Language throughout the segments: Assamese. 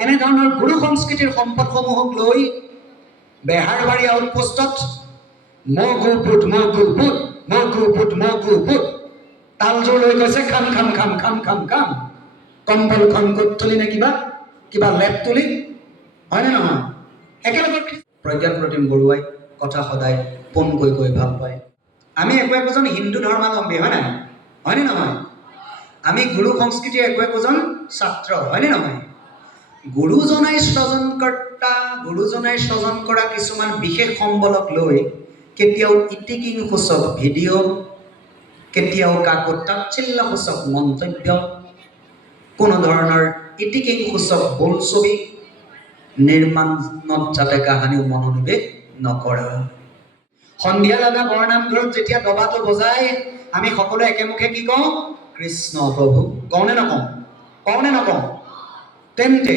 এনেধৰণৰ গুৰু সংস্কৃতিৰ সম্পদসমূহক লৈ বেহাৰবাৰী আউটপোষ্টত মগু বুট মগু বুট মগু বুট মগু বুট তালযোৰ লৈ গৈছে খাম খাম খাম খাম খাম খাম কম্বলখন গোট তুলি নে কিবা কিবা লেপ তুলি হয়নে নহয় একেলগে প্ৰজ্ঞান প্ৰতিম বৰুৱাই কথা সদায় পোনকৈ কৈ ভাল পায় আমি একোজন হিন্দু ধৰ্মাৱলম্বী হয় নাই হয়নে নহয় আমি গুৰু সংস্কৃতিৰ একোজন ছাত্ৰ হয়নে নহয় গুৰুজনাই সৃজন কৰা কিছুমান বিশেষ সম্বলক লৈ কেতিয়াও ইটিকিং সূচক ভিডিঅ' কেতিয়াও কাকো তাচ্ছিল্য সূচক মন্তব্য কোনো ধৰণৰ ইটিকিং সূচক বোলছবি নিৰ্মাণত যাতে কাহানিও মনোনিৱেশ নকৰা সন্ধিয়া লগা বৰনামঘৰত যেতিয়া দবাটো বজাই আমি সকলো একেমুখে কি কওঁ কৃষ্ণ প্ৰভু কওঁনে নকওঁ তেন্তে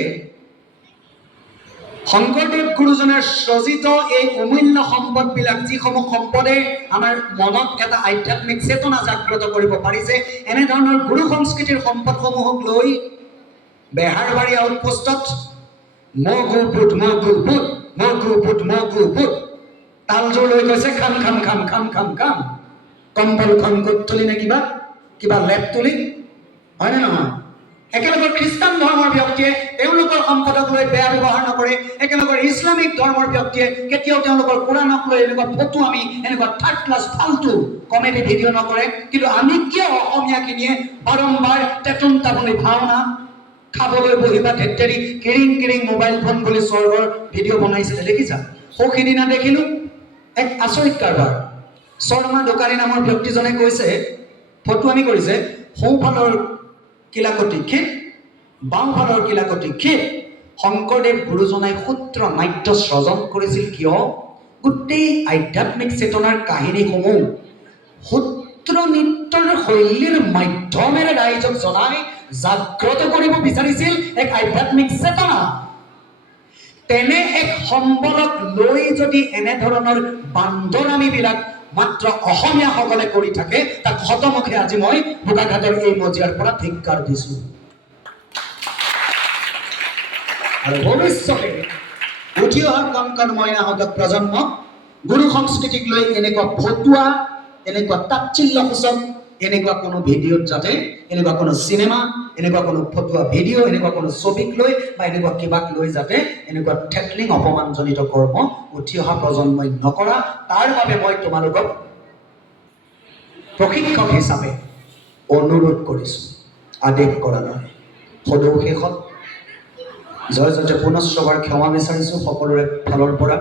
শংকৰদেৱ গুৰুজনাৰ সৃজিত এই অমূল্য সম্পদবিলাক যিসমূহ সম্পদে আমাৰ মনত এটা আধ্যাত্মিক চেতনা জাগ্ৰত কৰিব পাৰিছে এনেধৰণৰ গুৰু সংস্কৃতিৰ সম্পদসমূহক লৈ বেহাৰবাৰী আউটপোষ্টত মগু বুট মগু বুট মগু বুট মগু বুট তালযোৰ লৈ গৈছে খাম খাম খাম খাম খাম খাম কম্বলখন গোট তুলি নে কিবা কিবা লেপ তুলি হয়নে নহয় একেলগে খ্ৰীষ্টান ধৰ্মৰ ব্যক্তিয়ে তেওঁলোকৰ সম্পদক লৈ বেয়া ব্যৱহাৰ নকৰে একেলগে ইছলামিক ধৰ্মৰ ব্যক্তিয়ে কেতিয়াও তেওঁলোকৰ কোৰাণক লৈ এনেকুৱা ফটো আমি এনেকুৱা থাৰ্ড ক্লাছ ফাল্টু কমেডি ভিডিঅ' নকৰে কিন্তু আমি কিয় অসমীয়াখিনিয়ে বাৰম্বাৰ তেতুন তাবুলি ভাওনা খাবলৈ বহিবা ধেত্তেৰি কিৰিং কিৰিং মোবাইল ফোন বুলি স্বৰ্গৰ ভিডিঅ' বনাইছিলে দেখিছা সৌখিদিনা দেখিলোঁ এক আচৰিত কাৰবাৰ শৰ্মা দোকানী নামৰ ব্যক্তিজনে কৈছে ফটো আমি কৰিছে সোঁফালৰ কিলাকটি ক্ষীত বাওঁফালৰ কিলাকটি ক্ষীত শংকৰদেৱ গুৰুজনাই সূত্ৰ নাট্য সৃজন কৰিছিল কিয় গোটেই আধ্যাত্মিক চেতনাৰ কাহিনীসমূহ সূত্ৰ নৃত্যৰ শৈলীৰ মাধ্যমেৰে ৰাইজক জনাই জাগ্ৰত কৰিব বিচাৰিছিল এক আধ্যাত্মিক চেতনা তেনে এক সম্বলক লৈ যদি এনেধৰণৰ বান্দৰামীবিলাক মাত্ৰ অসমীয়াসকলে কৰি থাকে তাক শতমুখে আজি মই বোকাঘাটৰ এই মজিয়াৰ পৰা ধিক্কাৰ দিছোঁ আৰু ভৱিষ্যতে উঠি অহা কণ কণ মইনাহঁতক প্ৰজন্মক গুৰু সংস্কৃতিক লৈ এনেকুৱা ফটুৱা এনেকুৱা তাচ্ছিল্যসূচক এনেকুৱা কোনো ভিডিঅ'ত যাতে এনেকুৱা কোনো চিনেমা এনেকুৱা কোনো ফটুৱা ভিডিঅ' এনেকুৱা কোনো ছবিক লৈ বা এনেকুৱা কিবাক লৈ যাতে এনেকুৱা থেটলিং অপমানজনিত কৰ্ম উঠি অহা প্ৰজন্মই নকৰা তাৰ বাবে মই তোমালোকক প্ৰশিক্ষক হিচাপে অনুৰোধ কৰিছোঁ আদেশ কৰা নহয় সদৌ শেষত জয় জয়তে পুনশ্চবাৰ ক্ষমা বিচাৰিছোঁ সকলোৰে ফালৰ পৰা